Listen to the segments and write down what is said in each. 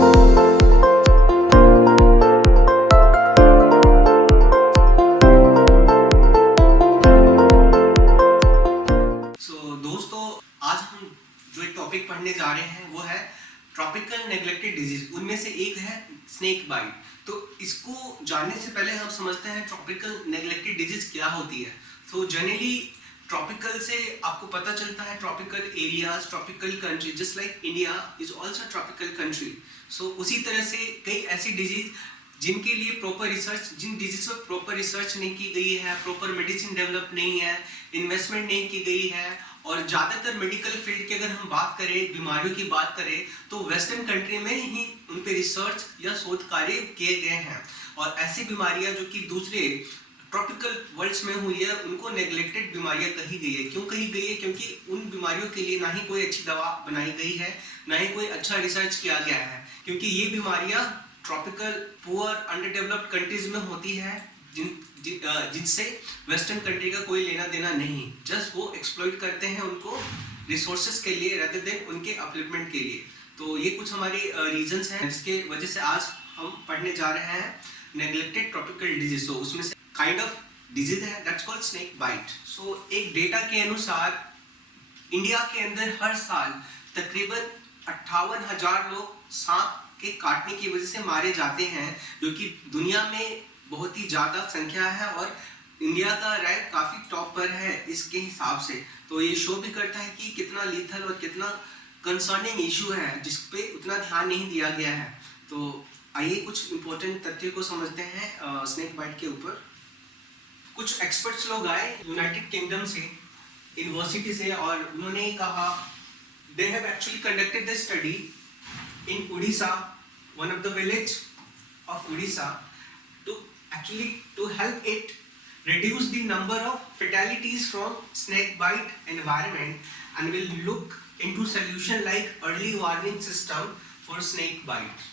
दोस्तों, आज हम जो एक टॉपिक पढ़ने जा रहे हैं वो है ट्रॉपिकल नेग्लेक्टेड डिजीज। उनमें से एक है स्नेक बाइट। तो इसको जानने से पहले हम समझते हैं ट्रॉपिकल नेग्लेक्टेड डिजीज क्या होती है। तो जनरली ट्रॉपिकल से आपको पता चलता है tropical areas, tropical country, just like India is also tropical country. सो उसी तरह से कई ऐसी डिजीज जिनके लिए प्रॉपर रिसर्च, जिन डिजीज पर प्रॉपर रिसर्च नहीं की गई है, प्रॉपर मेडिसिन डेवलप नहीं है, इन्वेस्टमेंट नहीं की गई है, और ज़्यादातर मेडिकल फील्ड की अगर हम बात करें, बीमारियों की बात करें, तो वेस्टर्न कंट्री में ही उन पे रिसर्च या शोध कार्य किए गए हैं। और ऐसी बीमारियां जो कि दूसरे ट्रॉपिकल वर्ल्ड्स में हुई है उनको नेग्लेक्टेड बीमारियां कही गई है। क्यों कही गई है? क्योंकि उन बीमारियों के लिए ना ही कोई अच्छी दवा बनाई गई है, ना ही कोई अच्छा रिसर्च किया गया है। क्योंकि ये बीमारियां ट्रॉपिकल पुअर अंडरडेवलप्ड कंट्रीज में होती है, जिनसे वेस्टर्न कंट्री का कोई लेना देना नहीं। जस्ट वो एक्सप्लॉइट करते हैं उनको रिसोर्सेज के लिए rather than उनके अपलिफ्टमेंट के लिए। तो ये कुछ हमारे रीजंस हैं जिसके वजह से आज हम पढ़ने जा रहे हैं नेग्लेक्टेड ट्रॉपिकल डिजीज। तो उसमें से काइंड ऑफ डिजीज है दैट्स कॉल्ड स्नेक बाइट। सो एक डेटा के अनुसार इंडिया के अंदर हर साल तकरीबन 58,000 लोग सांप के काटने की वजह से मारे जाते हैं, जो कि दुनिया में बहुत ही ज़्यादा संख्या है और इंडिया का रैंक काफ़ी टॉप पर है इसके हिसाब से। तो ये शो भी करता है कि कितना लीथल और कितना कंसर्निंग इशू है जिस पे उतना ध्यान नहीं दिया गया है। तो आइए कुछ इंपॉर्टेंट तथ्य को समझते हैं स्नेक बाइट के ऊपर। कुछ एक्सपर्ट्स लोग आए यूनाइटेड किंगडम से, यूनिवर्सिटी से, और उन्होंने कहा they have actually conducted the study in Odisha, one of the village of Odisha, to help it reduce the number of fatalities from snake bite environment, and will look into solution like early warning system for snake bite.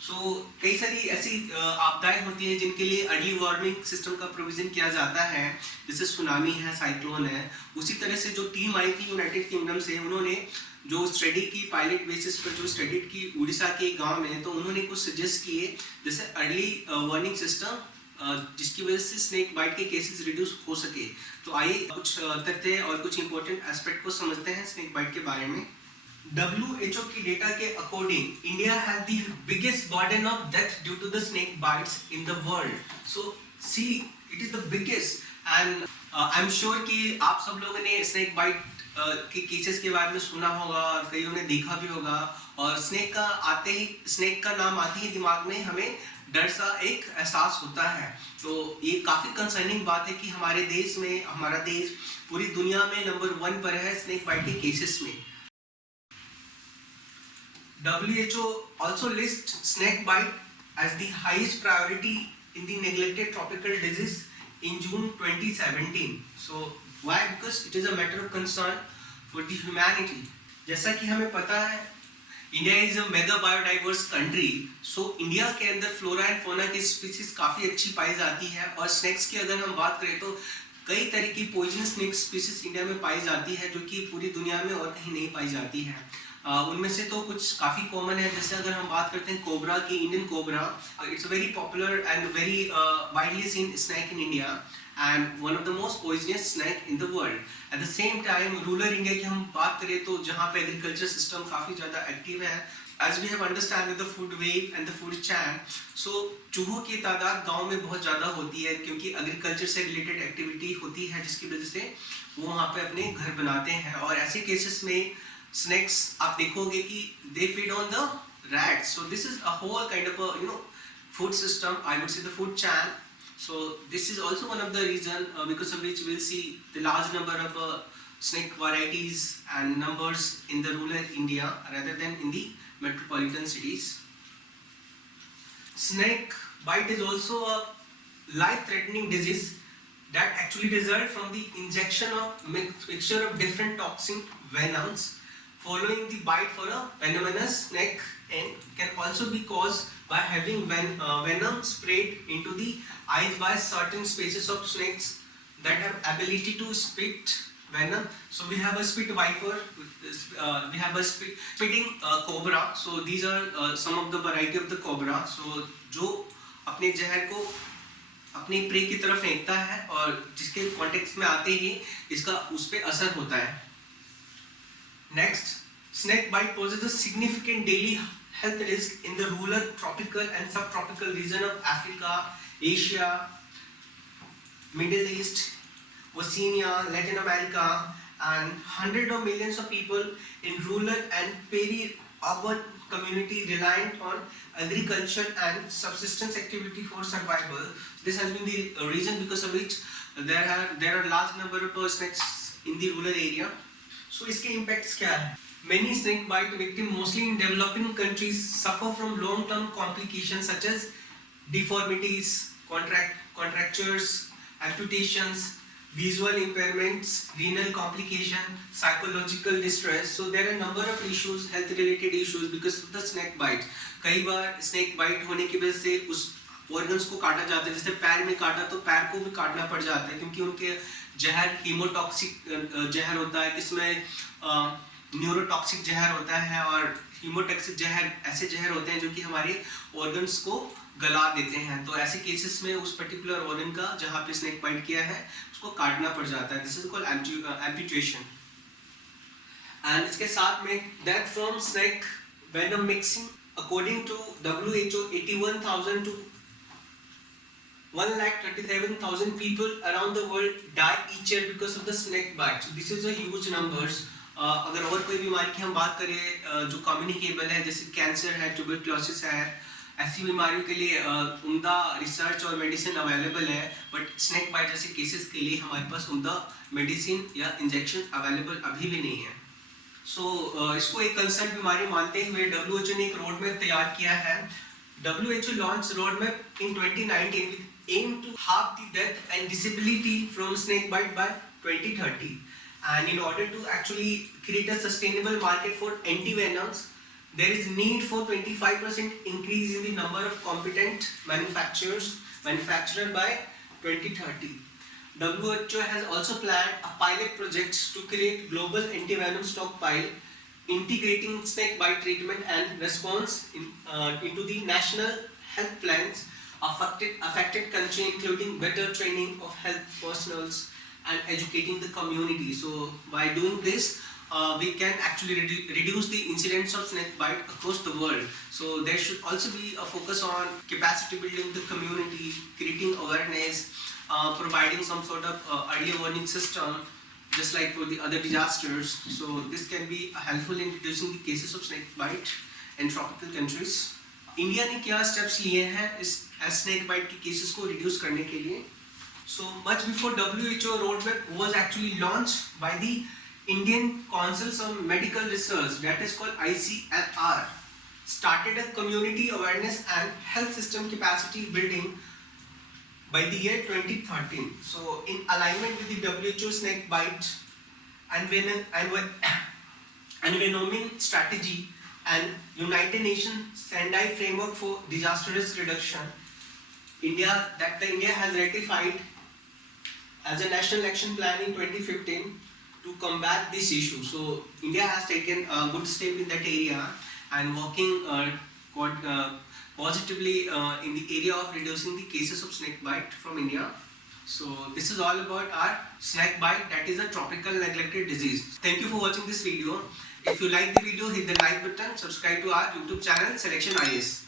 So कई सारी ऐसी आपदाएं होती हैं जिनके लिए early warning system का provision किया जाता है, जैसे सुनामी है, साइक्लोन है। उसी तरह से जो टीम आई थी यूनाइटेड किंगडम से, उन्होंने जो स्टडी की पायलट बेसिस पर जो स्टडी की उड़ीसा के गांव में, तो उन्होंने कुछ सजेस्ट किए जैसे अर्ली वार्निंग सिस्टम जिसकी वजह से स्नेक बाइट के केसेस रिड्यूस हो सके। तो आइए कुछ तथ्य और कुछ इंपॉर्टेंट एस्पेक्ट को समझते हैं स्नेक बाइट के बारे में। WHO की डेटा के according India has the biggest burden of death due to the snake bites in the world. So see it is the biggest, and I am sure कि आप सब लोगों ने स्नेक बाइट के केसेस के बारे में सुना होगा और कईयों ने देखा भी होगा। और स्नेक का नाम आते ही दिमाग में हमें डर सा एक एहसास होता है। तो ये काफी कंसर्निंग बात है कि हमारे देश में, हमारा देश पूरी दुनिया में नंबर 1 पर है स्नेक बाइट के केसेस में। WHO also lists snake bite as the highest priority in the neglected tropical disease in June 2017. So why? Because it is a matter of concern for the humanity. जैसा कि हमें पता है India is a mega biodiverse country. So India के अंदर flora and fauna की species काफ़ी अच्छी पाई जाती है। और स्नेक्स की अगर हम बात करें तो कई तरह की पॉइजनस स्नेक स्पीसीज इंडिया में पाई जाती है, जो कि पूरी दुनिया में और कहीं नहीं पाई जाती है। उनमें से तो कुछ काफ़ी कॉमन है, जैसे अगर हम बात करते हैं कोबरा की, Indian cobra, it's very popular and very widely seen snake in India and one of the most poisonous snake in the world. At the same time, rural India की हम बात करें तो जहाँ पे एग्रीकल्चर सिस्टम काफ़ी ज़्यादा एक्टिव है, as we have understand with the food web and the food chain, so चूहों की तादाद गांव में बहुत ज़्यादा होती है क्योंकि एग्रीकल्चर से रिलेटेड एक्टिविटी होती है, जिसकी वजह से वो वहाँ पे अपने घर बनाते हैं। और ऐसे केसेस में स्नेक्स आप देखोगे कि they feed on the rats. So this is a whole kind of a food system, I would say the food chain. So this is also one of the reason because of which we'll see the large number of snake varieties and numbers in the rural India rather than in the metropolitan cities. Snake bite is also a life-threatening disease that actually results from the injection of mixture of different toxic venoms following the bite for a venomous snake, and can also be caused by having venom sprayed into the eyes by certain species of snakes that have ability to spit venom. So we have a spit viper, we have a spitting cobra. So these are some of the variety of the cobra. So जो अपने जहर को अपने pray की तरफ फेंकता है और जिसके कॉन्टेक्स्ट में आते ही इसका उस पर असर होता है. Next, snake bite poses a significant daily health risk in the rural, tropical and subtropical region of Africa, Asia, Middle East, Oceania, Latin America, and hundreds of millions of people in rural and peri-urban community reliant on agriculture and subsistence activity for survival. This has been the reason because of which there are large number of snakes in the rural area. So इसके impacts क्या है? Many snake bite victims, mostly in developing countries, suffer from long-term complications such as deformities, contractures, amputations, visual impairments, renal complication, psychological distress. So there are a number of issues, health-related issues because of the snake bite. कई बार snake bite होने की वजह से उस organs को काटा जाता है, जैसे पैर में काटा तो पैर को भी काटना पड़ जाता है क्योंकि उनके जहर हीमोटॉक्सिक जहर होता है, किसमें न्यूरोटॉक्सिक जहर होता है और हीमोटॉक्सिक जहर ऐसे जहर होते हैं जो कि हमारे ऑर्गन्स को गला देते हैं. तो ऐसे केसेस में उस पर्टिकुलर ऑर्गन का जहाँ पे स्नेक बाइट किया है उसको काटना पड़ जाता है. This is called amputation. And इसके साथ में death from snake venom mixing according to WHO 81,000 to 1,37,000 people around the world die each year because of the snake bite. So this is a huge numbers. अगर और कोई बीमारी की हम बात करें जो कम्युनिकेबल है जैसे कैंसर है, ट्यूबरक्लोसिस है, ऐसी बीमारियों के लिए उम्दा रिसर्च और मेडिसिन अवेलेबल है. बट स्नेक बाइट जैसे केसेस के लिए हमारे पास उम्दा मेडिसिन या इंजेक्शन अवेलेबल अभी भी नहीं है. सो इसको एक कंसर्न बीमारी मानते हुए WHO ने एक रोड मैप तैयार किया है. WHO launched roadmap in 2019 with aim to halve the death and disability from snake bite by 2030. And in order to actually create a sustainable market for antivenoms, there is need for 25% increase in the number of competent manufacturer by 2030. WHO has also planned a pilot project to create global antivenom stockpile, integrating snake bite treatment and response into the national health plans affected country, including better training of health personnel and educating the community. So by doing this, we can actually reduce the incidence of snake bite across the world. So there should also be a focus on capacity building the community, creating awareness, providing some sort of early warning system, just like for the other disasters. So this can be helpful in reducing the cases of snake bite in tropical countries. India ने क्या steps लिए हैं इस snake bite के cases को reduce करने के लिए? So much before WHO roadmap was actually launched by the Indian Council on Medical Research, that is called ICMR, started a community awareness and health system capacity building by the year 2013. So in alignment with the WHO snake bite and venoming strategy and United Nations Sendai framework for disaster risk reduction, India has ratified as a national action plan in 2015 to combat this issue. So India has taken a good step in that area and working positively in the area of reducing the cases of snake bite from India. So this is all about our snake bite, that is a tropical neglected disease. Thank you for watching this video. If you like the video, hit the like button, subscribe to our YouTube channel Selection IAS.